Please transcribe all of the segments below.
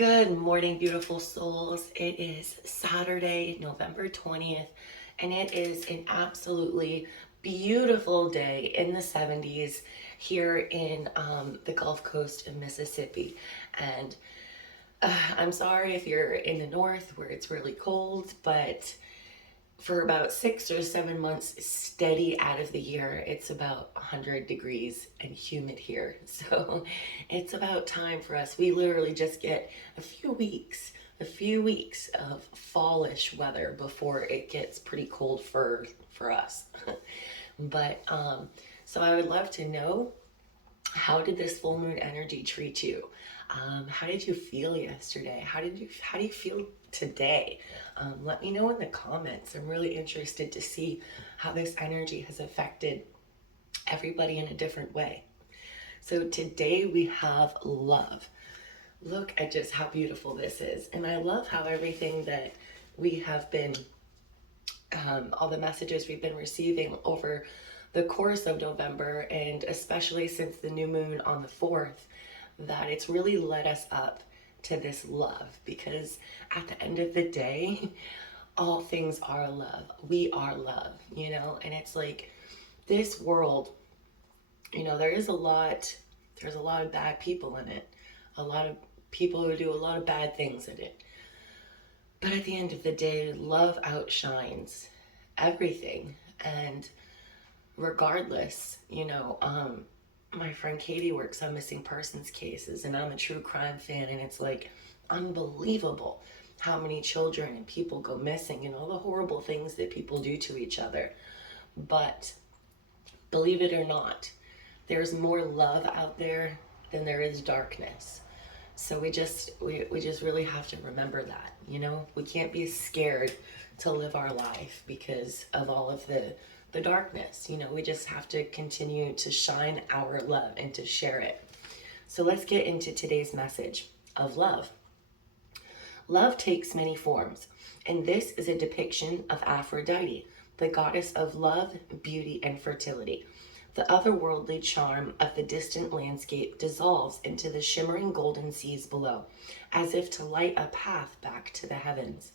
Good morning, beautiful souls. It is Saturday, November 20th, and it is an absolutely beautiful day in the 70s here in the Gulf Coast of Mississippi. And I'm sorry if you're in the north where it's really cold, but for about 6 or 7 months steady out of the year, it's about 100 degrees and humid here. So it's about time for us. We literally just get a few weeks of fallish weather before it gets pretty cold for us. But so I would love to know, how did this full moon energy treat you? How did you feel yesterday? How do you feel today? Let me know in the comments. I'm really interested to see how this energy has affected everybody in a different way. So today we have love. Look at just how beautiful this is. And I love how everything that we have been, all the messages we've been receiving over the course of November, and especially since the new moon on the 4th, that it's really led us up to this love. Because at the end of the day, all things are love. We are love, and it's like this world, there's a lot of bad people in it, a lot of people who do a lot of bad things in it. But at the end of the day, love outshines everything. And regardless, my friend Katie works on missing persons cases, and I'm a true crime fan, and it's like unbelievable how many children and people go missing and all the horrible things that people do to each other. But believe it or not, there's more love out there than there is darkness. So we just really have to remember that, we can't be scared to live our life because of all of the darkness. We just have to continue to shine our love and to share it. So let's get into today's message of love. Love takes many forms, and this is a depiction of Aphrodite, the goddess of love, beauty, and fertility. The otherworldly charm of the distant landscape dissolves into the shimmering golden seas below, as if to light a path back to the heavens.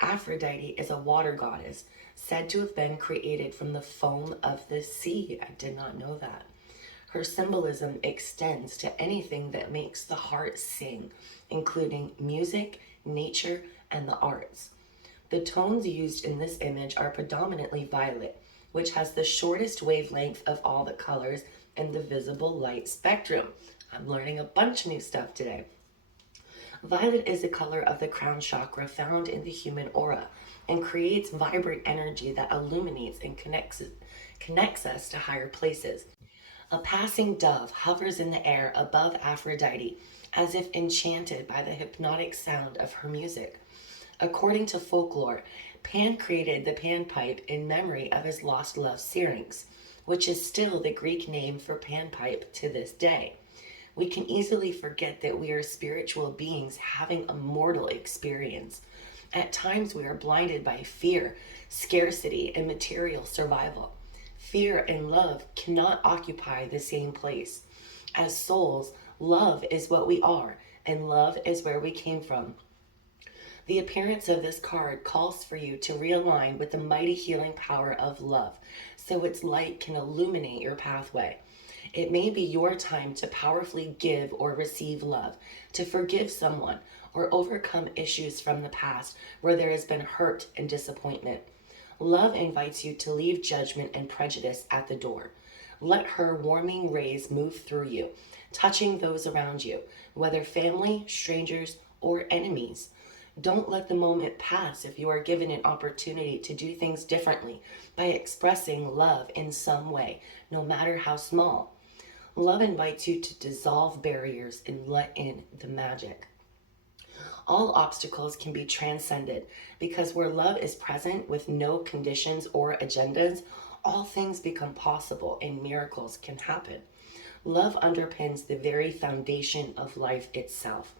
Aphrodite is a water goddess, said to have been created from the foam of the sea. I did not know that. Her symbolism extends to anything that makes the heart sing, including music, nature, and the arts. The tones used in this image are predominantly violet, which has the shortest wavelength of all the colors in the visible light spectrum. I'm learning a bunch of new stuff today. Violet is the color of the crown chakra found in the human aura and creates vibrant energy that illuminates and connects us to higher places. A passing dove hovers in the air above Aphrodite, as if enchanted by the hypnotic sound of her music. According to folklore, Pan created the panpipe in memory of his lost love Syrinx, which is still the Greek name for panpipe to this day. We can easily forget that we are spiritual beings having a mortal experience. At times we are blinded by fear, scarcity, and material survival. Fear and love cannot occupy the same place. As souls, love is what we are, and love is where we came from. The appearance of this card calls for you to realign with the mighty healing power of love, so its light can illuminate your pathway. It may be your time to powerfully give or receive love, to forgive someone, or overcome issues from the past where there has been hurt and disappointment. Love invites you to leave judgment and prejudice at the door. Let her warming rays move through you, touching those around you, whether family, strangers, or enemies. Don't let the moment pass if you are given an opportunity to do things differently by expressing love in some way, no matter how small. Love invites you to dissolve barriers and let in the magic. All obstacles can be transcended because where love is present with no conditions or agendas, all things become possible and miracles can happen. Love underpins the very foundation of life itself.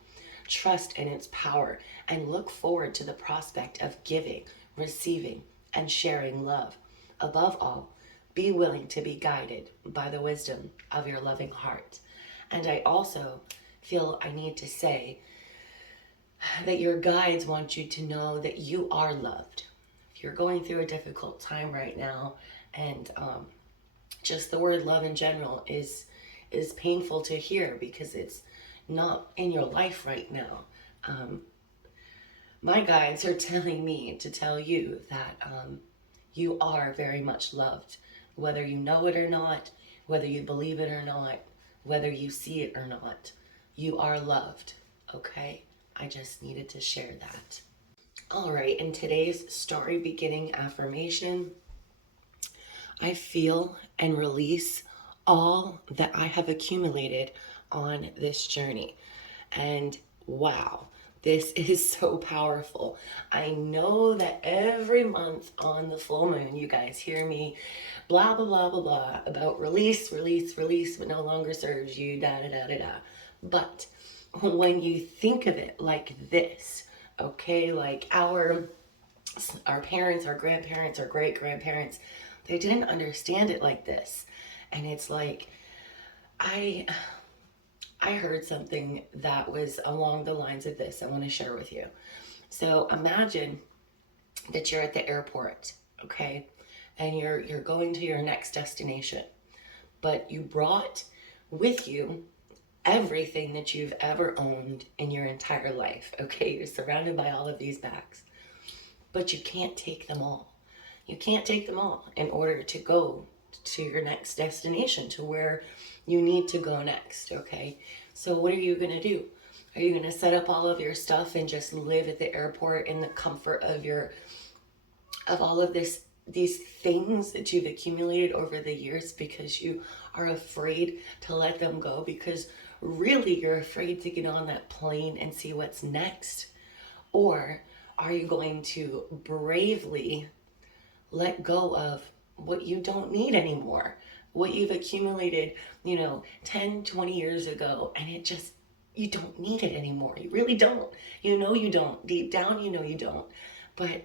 Trust in its power and look forward to the prospect of giving, receiving, and sharing love. Above all, be willing to be guided by the wisdom of your loving heart. And I also feel I need to say that your guides want you to know that you are loved. If you're going through a difficult time right now, and just the word love in general is painful to hear because it's not in your life right now. Um, my guides are telling me to tell you that you are very much loved, whether you know it or not, whether you believe it or not, whether you see it or not. You are loved, okay? I just needed to share that. All right, in today's story beginning affirmation, I feel and release all that I have accumulated on this journey. And wow, this is so powerful. I know that every month on the full moon, you guys hear me blah, blah, blah, blah, blah about release, release, release, but no longer serves you, da, da, da, da, da. But when you think of it like this, okay, like our parents, our grandparents, our great grandparents, they didn't understand it like this. And it's like, I heard something that was along the lines of this I want to share with you. So imagine that you're at the airport, okay? And you're going to your next destination. But you brought with you everything that you've ever owned in your entire life, okay? You're surrounded by all of these bags. But you can't take them all. You can't take them all in order to go to your next destination, to where you need to go next, okay? So what are you gonna do? Are you gonna set up all of your stuff and just live at the airport in the comfort of all of these things that you've accumulated over the years because you are afraid to let them go, because really you're afraid to get on that plane and see what's next? Or are you going to bravely let go of what you don't need anymore, what you've accumulated, 10, 20 years ago, and it just, you don't need it anymore. You really don't. You know you don't. Deep down, you know you don't. But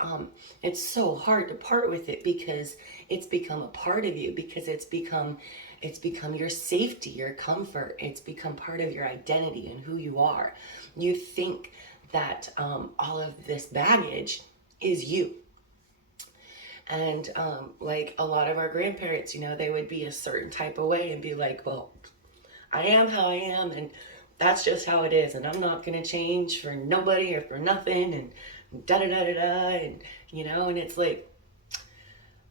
it's so hard to part with it because it's become a part of you, because it's become your safety, your comfort. It's become part of your identity and who you are. You think that all of this baggage is you. And like a lot of our grandparents, they would be a certain type of way and be like, well, I am how I am, and that's just how it is, and I'm not going to change for nobody or for nothing, and da da da da da, and it's like,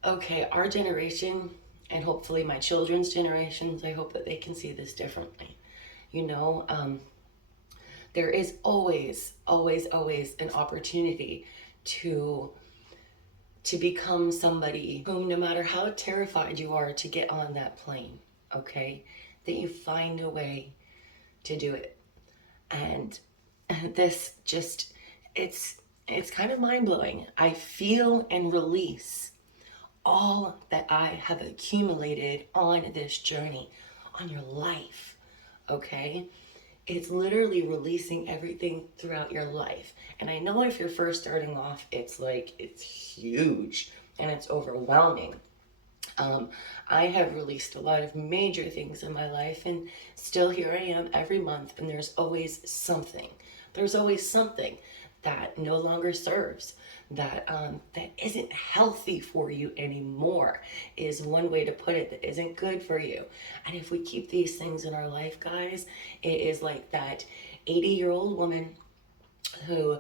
okay, our generation, and hopefully my children's generations, I hope that they can see this differently. There is always, always, always an opportunity to become somebody whom, no matter how terrified you are to get on that plane, okay, that you find a way to do it. And this just, it's kind of mind-blowing. I feel and release all that I have accumulated on this journey, on your life, okay? It's literally releasing everything throughout your life. And I know if you're first starting off, it's huge and it's overwhelming. I have released a lot of major things in my life, and still here I am every month, and there's always something. There's always something that no longer serves, that isn't healthy for you anymore, is one way to put it, that isn't good for you. And if we keep these things in our life, guys, it is like that 80-year-old woman who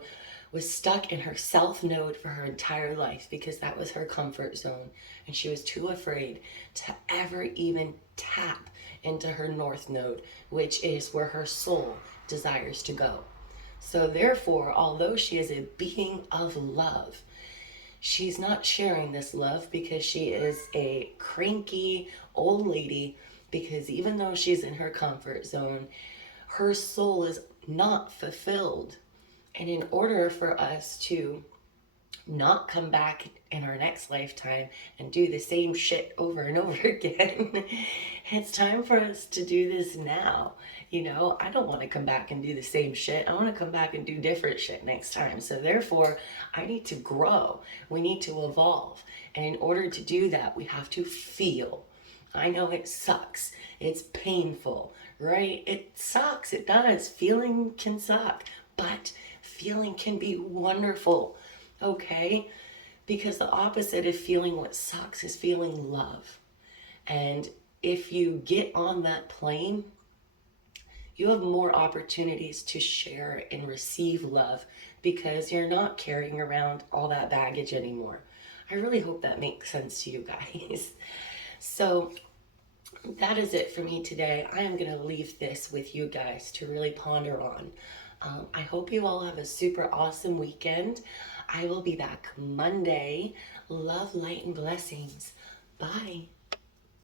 was stuck in her self node for her entire life because that was her comfort zone, and she was too afraid to ever even tap into her north node, which is where her soul desires to go. So therefore, although she is a being of love, she's not sharing this love because she is a cranky old lady, because even though she's in her comfort zone, her soul is not fulfilled. And in order for us to not come back in our next lifetime and do the same shit over and over again, it's time for us to do this now. I don't want to come back and do the same shit. I want to come back and do different shit next time. So therefore, I need to grow. We need to evolve. And in order to do that, we have to feel. I know it sucks. It's painful, right? It sucks. It does. Feeling can suck. But feeling can be wonderful, okay? Because the opposite of feeling what sucks is feeling love. And if you get on that plane, you have more opportunities to share and receive love because you're not carrying around all that baggage anymore. I really hope that makes sense to you guys. So that is it for me today. I am going to leave this with you guys to really ponder on. I hope you all have a super awesome weekend. I will be back Monday. Love, light, and blessings. Bye.